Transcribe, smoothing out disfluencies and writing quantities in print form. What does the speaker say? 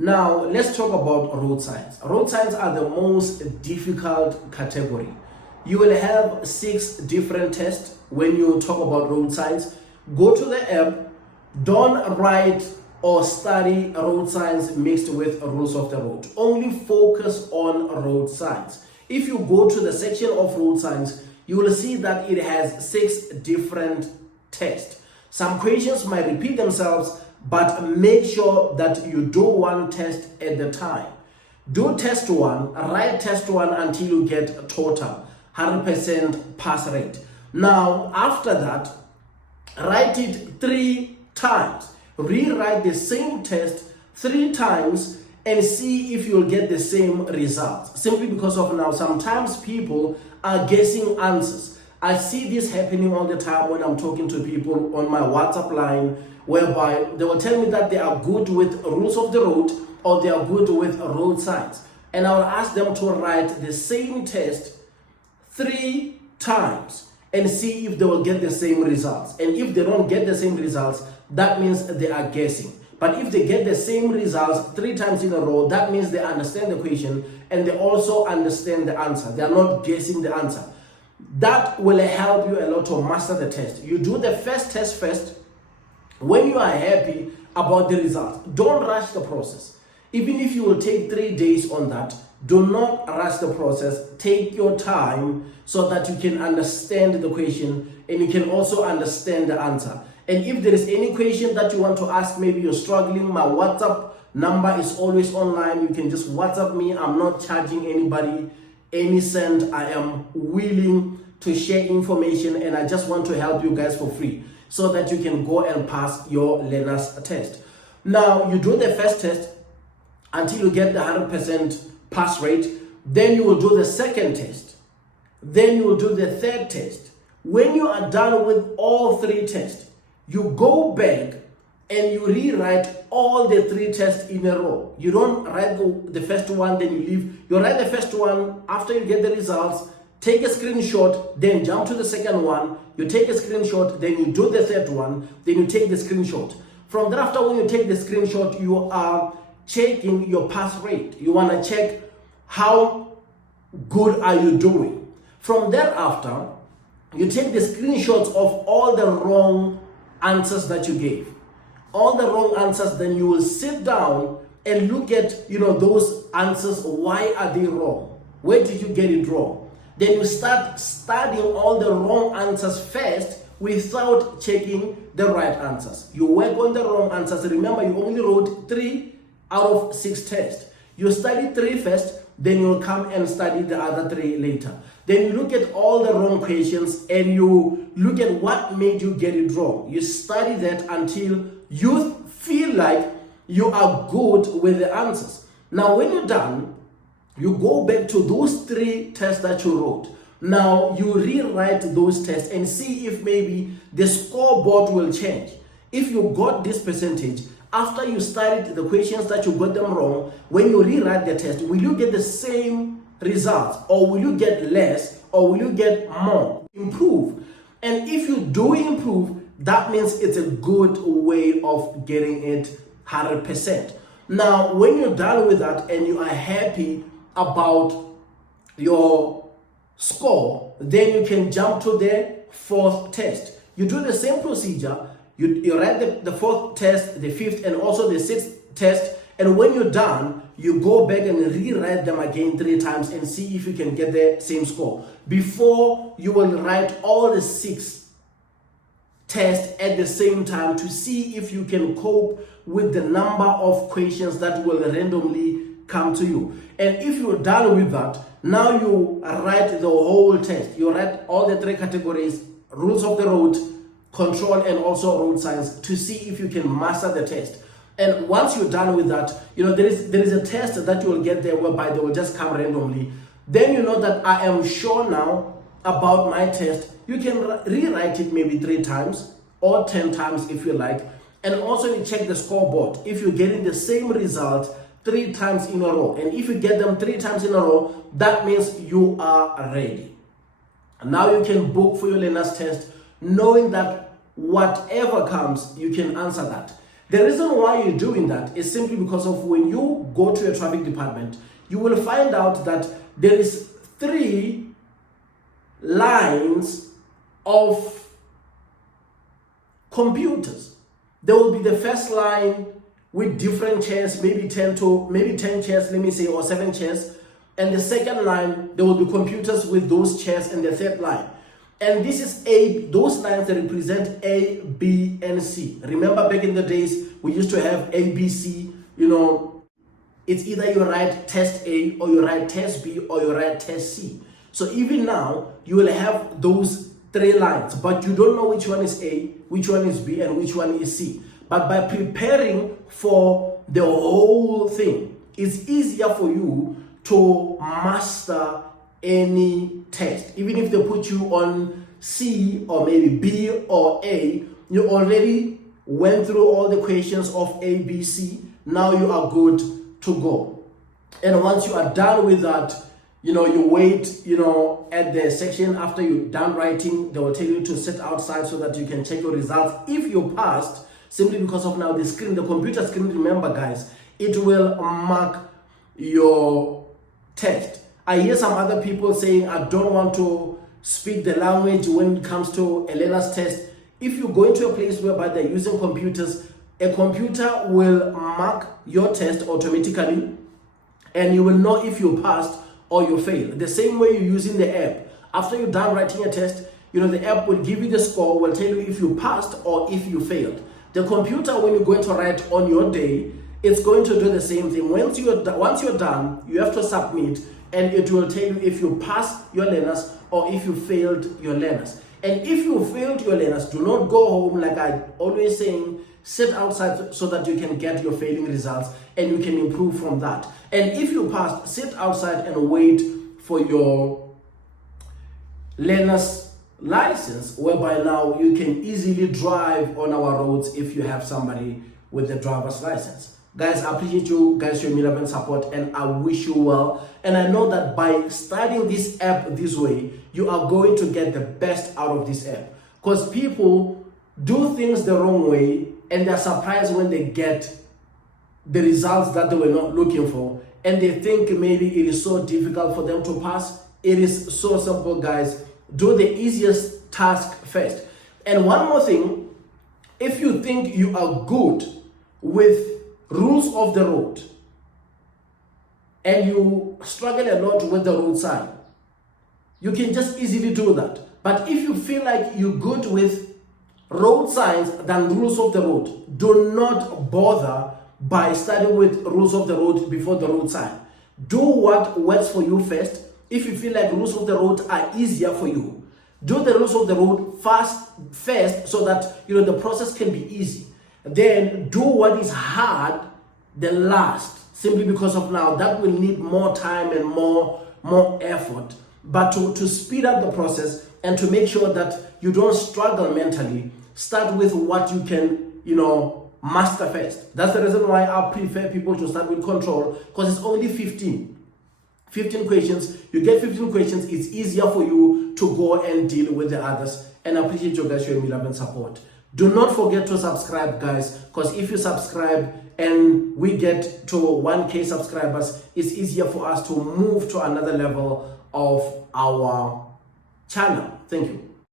Now, let's talk about road signs. Road signs are the most difficult category. You will have 6 different tests when you talk about road signs. Go to the app, don't write or study road signs mixed with rules of the road. Only focus on road signs. If you go to the section of road signs, you will see that it has 6 different tests. Some questions might repeat themselves, but make sure that you do one test at a time. Do test 1, write test 1 until you get total 100% pass rate. Now, after that, write it 3 times. Rewrite the same test 3 times and see if you'll get the same results. Simply because of now, sometimes people are guessing answers. I see this happening all the time when I'm talking to people on my WhatsApp line, whereby they will tell me that they are good with rules of the road or they are good with road signs. And I will ask them to write the same test 3 times and see if they will get the same results. And if they don't get the same results, that means they are guessing. But if they get the same results 3 times in a row, that means they understand the question and they also understand the answer. They are not guessing the answer. That will help you a lot to master the test. You do the first test first. When you are happy about the results, don't rush the process. Even if you will take 3 days on that, do not rush the process. Take your time so that you can understand the question and you can also understand the answer. And if there is any question that you want to ask, maybe you're struggling, my WhatsApp number is always online. You can just WhatsApp me. I'm not charging anybody any cent. I am willing to share information and I just want to help you guys for free so that you can go and pass your learner's test. Now, you do the first test until you get the 100% pass rate. Then you will do the second test. Then you will do the third test. When you are done with all 3 tests, you go back and you rewrite all the 3 tests in a row. You don't write the first one, then you leave. You write the first one after you get the results, take a screenshot, then jump to the second one. You take a screenshot, then you do the third one, then you take the screenshot. From thereafter, when you take the screenshot, you are checking your pass rate. You want to check how good are you doing. From thereafter, you take the screenshots of all the wrong answers that you gave. All the wrong answers, then you will sit down and look at those answers. Why are they wrong? Where did you get it wrong? Then you start studying all the wrong answers first without checking the right answers. You work on the wrong answers. Remember, you only wrote 3 out of 6 tests. You study 3 first, then you'll come and study the other 3 later. Then you look at all the wrong questions and you look at what made you get it wrong. You study that until you feel like you are good with the answers. Now, when you're done, you go back to those 3 tests that you wrote. Now, you rewrite those tests and see if maybe the scoreboard will change. If you got this percentage, after you studied the questions that you got them wrong, when you rewrite the test, will you get the same results, or will you get less, or will you get more? Improve. And if you do improve, that means it's a good way of getting it 100%. Now, when you're done with that and you are happy about your score, then you can jump to the 4th test. You do the same procedure. You write the 4th test, the 5th, and also the 6th test. And when you're done, you go back and rewrite them again 3 times and see if you can get the same score. Before you will write all the 6 tests at the same time to see if you can cope with the number of questions that will randomly come to you. And if you're done with that, now you write the whole test. You write all the 3 categories, rules of the road, control, and also road signs, to see if you can master the test. And once you're done with that, there is a test that you will get there whereby they will just come randomly. Then you know that I am sure now about my test. You can rewrite it maybe 3 times or 10 times if you like. And also you check the scoreboard. If you're getting the same result 3 times in a row, and if you get them 3 times in a row, that means you are ready. Now you can book for your learner's test, knowing that whatever comes, you can answer that. The reason why you're doing that is simply because of when you go to a traffic department, you will find out that there is 3 lines of computers. There will be the first line with different chairs, maybe 10 chairs, let me say, or 7 chairs. And the second line, there will be computers with those chairs in the third line. And this is those lines that represent A, B, and C. Remember back in the days, we used to have A, B, C, it's either you write test A, or you write test B, or you write test C. So even now, you will have those 3 lines, but you don't know which one is A, which one is B, and which one is C. But by preparing for the whole thing, it's easier for you to master any test. Even if they put you on C or maybe B or A, you already went through all the questions of A, B, C. Now you are good to go. And once you are done with that, you wait, at the section after you're done writing. They will tell you to sit outside so that you can check your results. If you passed, simply because of now the computer screen, remember guys, it will mark your test. I hear some other people saying, I don't want to speak the language when it comes to a learner's test. If you go into a place whereby they're using computers, a computer will mark your test automatically, and you will know if you passed or you failed. The same way you're using the app. After you're done writing a test, the app will give you the score, will tell you if you passed or if you failed. The computer, when you're going to write on your day, it's going to do the same thing. Once you're done, you have to submit, and it will tell you if you passed your learners or if you failed your learners. And if you failed your learners, do not go home, like I always saying, sit outside so that you can get your failing results and you can improve from that. And if you passed, sit outside and wait for your learner's license, whereby now you can easily drive on our roads if you have somebody with a driver's license. Guys, I appreciate you guys, your relevant support, and I wish you well. And I know that by studying this app this way, you are going to get the best out of this app. Because people do things the wrong way, and they're surprised when they get the results that they were not looking for. And they think maybe it is so difficult for them to pass. It is so simple, guys. Do the easiest task first. And one more thing, if you think you are good with rules of the road and you struggle a lot with the road sign, you can just easily do that. But if you feel like you're good with road signs than rules of the road, do not bother by studying with rules of the road before the road sign. Do what works for you first. If you feel like rules of the road are easier for you, do the rules of the road first so that the process can be easy. Then do what is hard the last, simply because of now that will need more time and more effort. But to speed up the process and to make sure that you don't struggle mentally, start with what you can master first. That's the reason why I prefer people to start with control, because it's only 15 questions. You get 15 questions, it's easier for you to go and deal with the others. And I appreciate you guys showing me love and support. Do not forget to subscribe, guys, because if you subscribe and we get to 1K subscribers, it's easier for us to move to another level of our channel. Thank you.